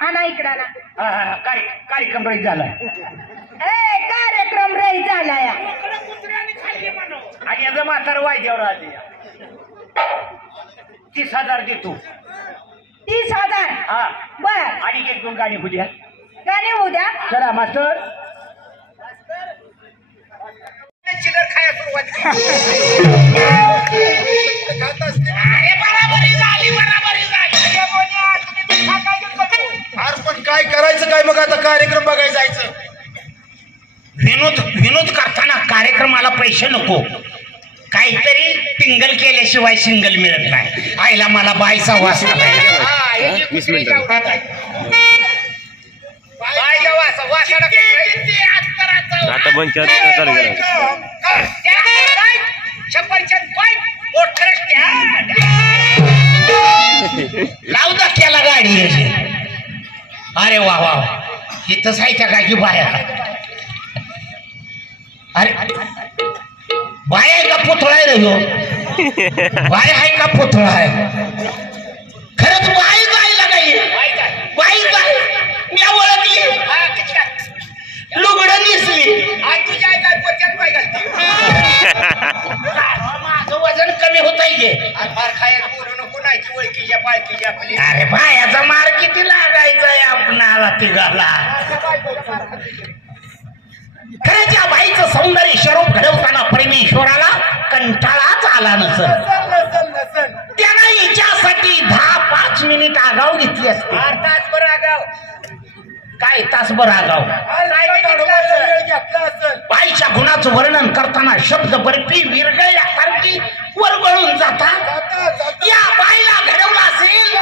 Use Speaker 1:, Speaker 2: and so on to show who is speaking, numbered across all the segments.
Speaker 1: आणा इकडं
Speaker 2: हा, हा, कार्य- कार्यक्रम रहित झालाय
Speaker 1: ए कार्यक्रम रही झाला या.
Speaker 2: आणि याचं म्हातार वायद्यावर आली तीस हजार देतो
Speaker 1: तीस हजार?
Speaker 2: हा.
Speaker 1: बर.
Speaker 2: आणि एक दोन गाणी उद्या
Speaker 1: गाणे उद्या
Speaker 2: चला मास्टर चिल्लर खाया सुरुवात
Speaker 3: काय करायचं काय मग आता कार्यक्रम बघायला जायचं?
Speaker 2: विनोद विनोद करताना कार्यक्रमाला पैसे नको. काहीतरी टिंगल केल्याशिवाय सिंगल मिळत नाही. आईला मला बायचा वास वीस
Speaker 4: आता बंद चालू करा
Speaker 2: लाव केला गाडी. याची. अरे वा वा इथंच आहे त्या गाडी बाया. अरे बाया आहे का पुतळा आहे रे ह्यो? बाय आहे का पुतळा आहे? खरंच बाई जायला नाही. बाई जाय मी ओळखली. लुगडं दिसली माझं वजन कमी होत आहे अरे बायाचा मार किती लागायचा आहे आपणाला तिघाला? खरंच या बाईचं सौंदर्य स्वरूप घडवताना परमेश्वराला कंटाळाच आला नसल. त्यानं हिच्यासाठी दहा पाच मिनिट आगाव घेतली असते. काय तासभर आगाव बाईच्या गुणाचं वर्णन करताना शब्द बर्फी विरगळल्यासारखी वरगळून जातात या बाईला घडवलं असेल.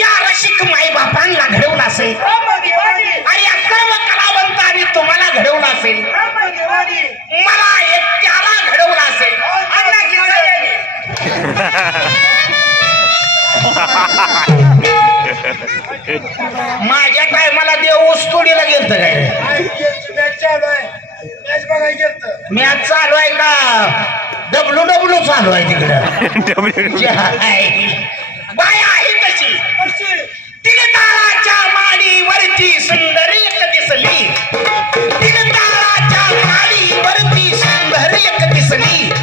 Speaker 2: या रसिक माई बापांना घडवलं असेल. आणि या सर्व कलावंतांनी तुम्हाला घडवलं असेल. मला एकट्याला घडवलं असेल. अण्णाची सैन्याने. माझ्या टायमाला देव ऊसतोडीला गेलत काय? मॅच चालू आहे का? डब्ल्यू डब्ल्यू चालू आहे तिकडं. आहे. बाय आहे कशी तिगताळाच्या माडीवरची सुंदर एक दिसली. तिगताळाच्या माडीवरची सुंदर एक दिसली.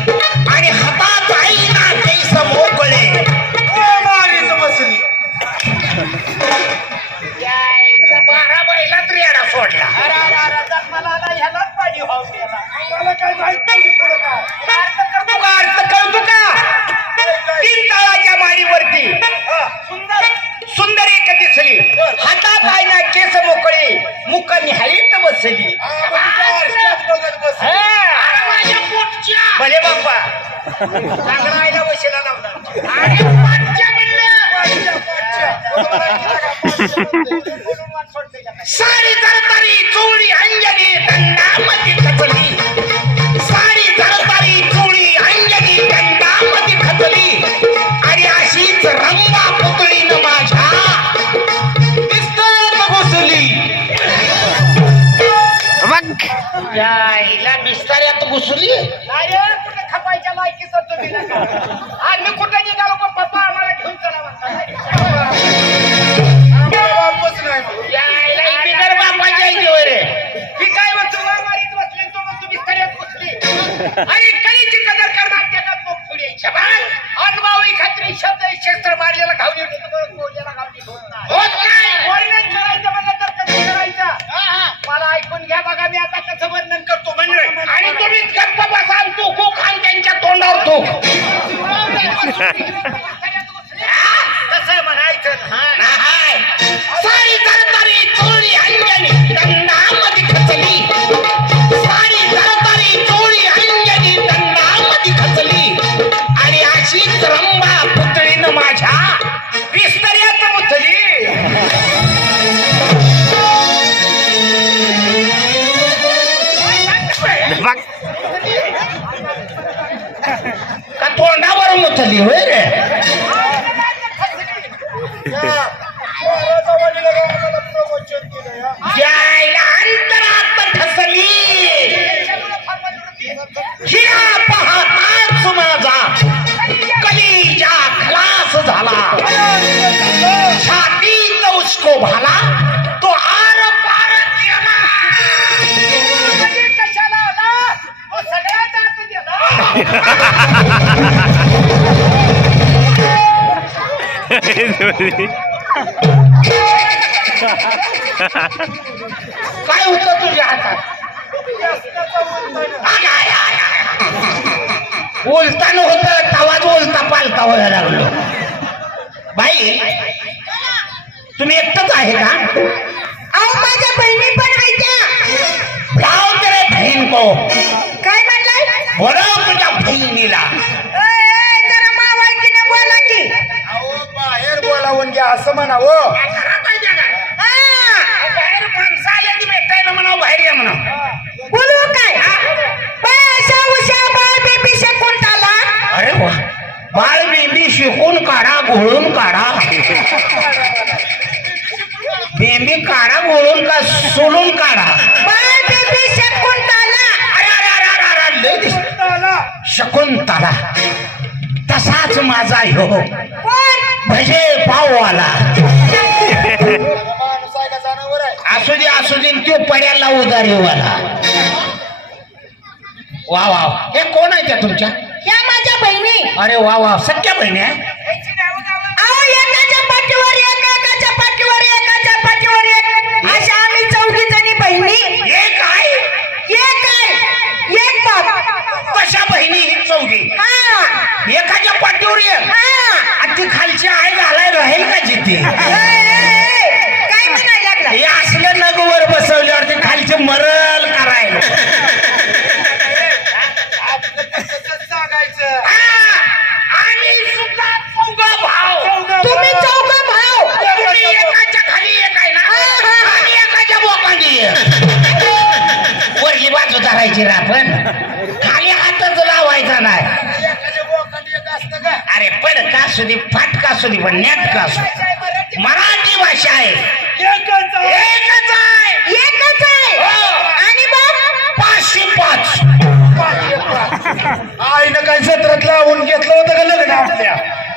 Speaker 2: बसली. अरे माझ्या पोटच्या. भले बाप्पा. चांगला वशिला लावला म्हणलं. साडी तरतारी चोळी अंजली बिस्ताऱ्यात घुसली
Speaker 1: आम्ही कुठे निघालो आणि
Speaker 2: तुम्ही गप्प बसाल तू खूप खान त्यांच्या तोंडावर तू काय होतं तुझ्या हातात. उलतान होत तवाच उलता पालता व्हायला लागलो बाई तुम्ही एकटच आहे का
Speaker 5: अहो माझ्या बहिणी पण आहेत त्या.
Speaker 2: तेरे बहीण को बोलाव तुझ्या बहिणीला.
Speaker 5: ए, ए, जरा मावळकीने बोला की.
Speaker 3: अहो बाहेर बोलावून घ्या असं म्हणा हो
Speaker 5: हा,
Speaker 2: बाहेर माणसं आल्या ती भेटायला म्हणावं बाहेर या म्हणावं
Speaker 5: बोलू काय पैसा उशा बाळ बेबी शकुंतला
Speaker 2: अरे वा बाळ बेबी शिकून काढा घोळून काढा बेबी काढा घोळून का सोलून काढा
Speaker 5: बाळ बेबी शकुंतला
Speaker 2: अरे अरे अरे अरे अरे लय शकुंतला तसाच माझा
Speaker 5: कोण
Speaker 2: भजे पाववाला. असू दे असू दे त्यो पड्याला उदारीवाला वा वा. हे कोण आहे त्या तुमच्या?
Speaker 5: या माझ्या बहिणी.
Speaker 2: अरे वा वा. सख्या बहिणी आहे? अरे पड का असू दे फाट का असू दे पण नेट का असू दे. मराठी भाषा आहे.
Speaker 3: एकच आहे.
Speaker 2: एकच आहे.
Speaker 5: एकच आहे.
Speaker 2: हो.
Speaker 5: आणि बाप
Speaker 2: पाचशे पाच.
Speaker 3: आईनं काय सत्रात लावून घेतलं होतं का लग्न आपल्या?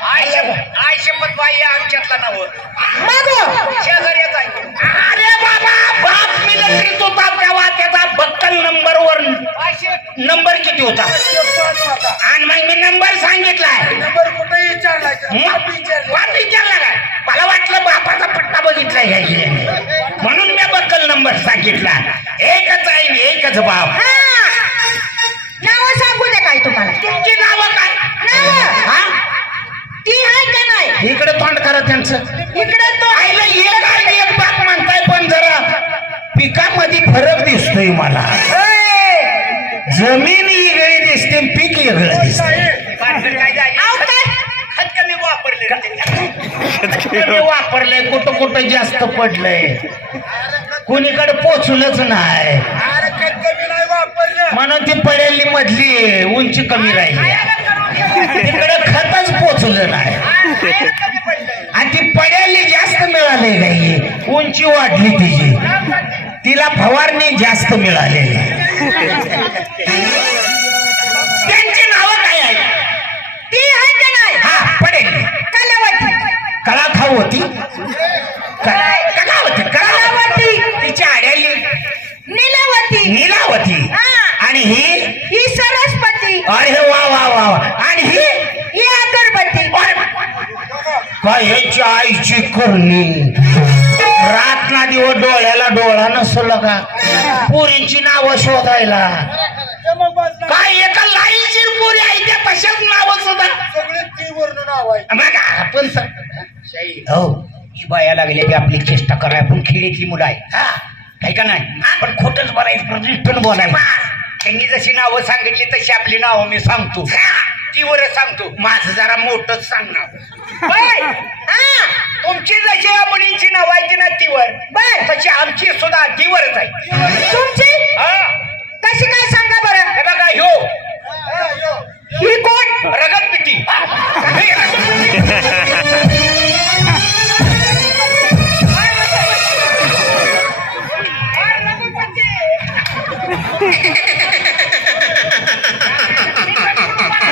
Speaker 1: आय शपथ बाई आमच्यातला नव.
Speaker 5: मागो.
Speaker 1: शेजारीच आहे.
Speaker 2: नंबर किती होता? आणि मग मी नंबर सांगितलाय.
Speaker 3: नंबर कुठे विचारलं.
Speaker 2: विचारला काय मला वाटलं बापाचा पट्टा बघितलाय का हिने. म्हणून मी बक्कल नंबर सांगितला. एकच आहे मी, एकच बाप.
Speaker 5: हा. नाव सांगू दे काय तुम्हाला.
Speaker 2: तुमची नावं काय? हा?
Speaker 5: ती आहे का नाही?
Speaker 2: इकडे तोंड करा त्यांचं.
Speaker 5: इकडे तो
Speaker 2: आईला एक आहे एक बाप म्हणताय पण जरा पिकामध्ये फरक दिसतोय मला.
Speaker 5: ए,
Speaker 2: जमीन वेगळी दिसते पीक वेगळं
Speaker 1: काय? खत कमी वापरले
Speaker 2: वापरलंय कुठं कुठं जास्त पडलंय. कुणीकडे पोचलंच नाही.
Speaker 3: अरे खत कमी नाही वापरलं.
Speaker 2: म्हणून ती पडेली मधली उंची कमी राहिली. तिकडे खतच पोचलं नाही. आणि ती पडेली जास्त मिळाली नाही उंची वाढली तिची. तिला फवारणी जास्त मिळालेली त्यांची नावं काय
Speaker 5: ती आहे का नाही?
Speaker 2: हा पडेल.
Speaker 5: कलावती.
Speaker 2: कला खाऊ होती क- कला होती कला होती तिची आड्याली
Speaker 5: नीलावती.
Speaker 2: नीलावती. आणि ही?
Speaker 5: ही सरस्वती.
Speaker 2: अरे वा वा वा आणि ही?
Speaker 5: ही अगरबत्ती.
Speaker 2: काय ह्याची आईची करणी. रात ना दिवस डोळ्याला डोळा नसला का पोरींची नावं शोधायला. काय एका लाईनची पोरी आहे त्या तशाच नावं सुद्धा?
Speaker 3: नाव आहे
Speaker 2: हो ही बाया लागली की आपली चेष्टा कराय आपण खेळीतली मुलं आहे. हा. काय का नाही? पण खोटच बोलायचं रिटर्न बोलायचं.
Speaker 1: त्यांनी जशी नावं सांगितली तशी आपली नावं मी सांगतो. ती वर सांगतो.
Speaker 2: माझं जरा मोठच सांगणार.
Speaker 1: हा, तुमची जशी या मुलींची नाव आहे ना तीवर बर तशी आमची सुद्धा तीवरच आहे.
Speaker 5: तुमची?
Speaker 1: हा,
Speaker 5: कशी काय सांगा बरं?
Speaker 1: हे बघा ह्यो
Speaker 3: हा, यो.
Speaker 5: ही कोण?
Speaker 1: रगत पिटी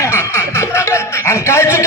Speaker 3: आणि काय चुकीचं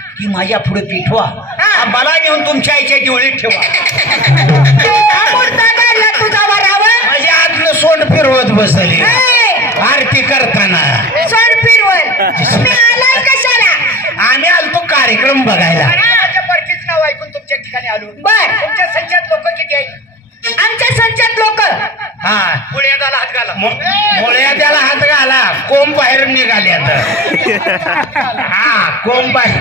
Speaker 2: ती माझ्या पुढे पिठवा.
Speaker 5: हा.
Speaker 2: मला नेऊन तुमच्या आईच्या दिवळीत ठेवा. माझ्या आतलं सोंड फिरवत बसली. आरती करताना.
Speaker 5: सोड कशाला?
Speaker 2: आम्ही आलतो कार्यक्रम बघायला.
Speaker 1: माझ्या परकीच नाव ऐकून तुमच्या ठिकाणी आलो.
Speaker 5: बर.
Speaker 1: तुमच्या संख्यात लोक किती आहेत?
Speaker 5: आमच्या संचात लोक.
Speaker 2: हा.
Speaker 1: पुढे याला हात घाला.
Speaker 2: मुळ्या त्याला हात घाला. कोंब बाहेर निघाले आता हा कोंब बाहेर.